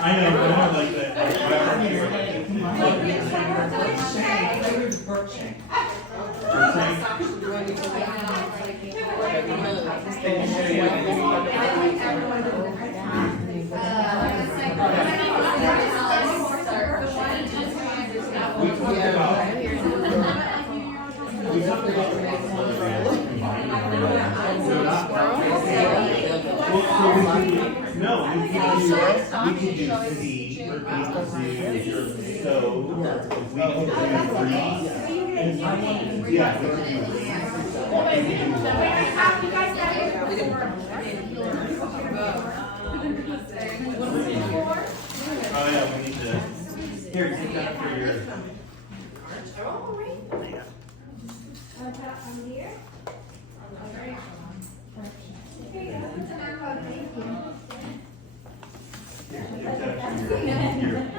I know, but I don't like that. No, we can do C or B, so we can do three. Yeah, we can do oh yeah, we need to. Here, take that for your. Take that for your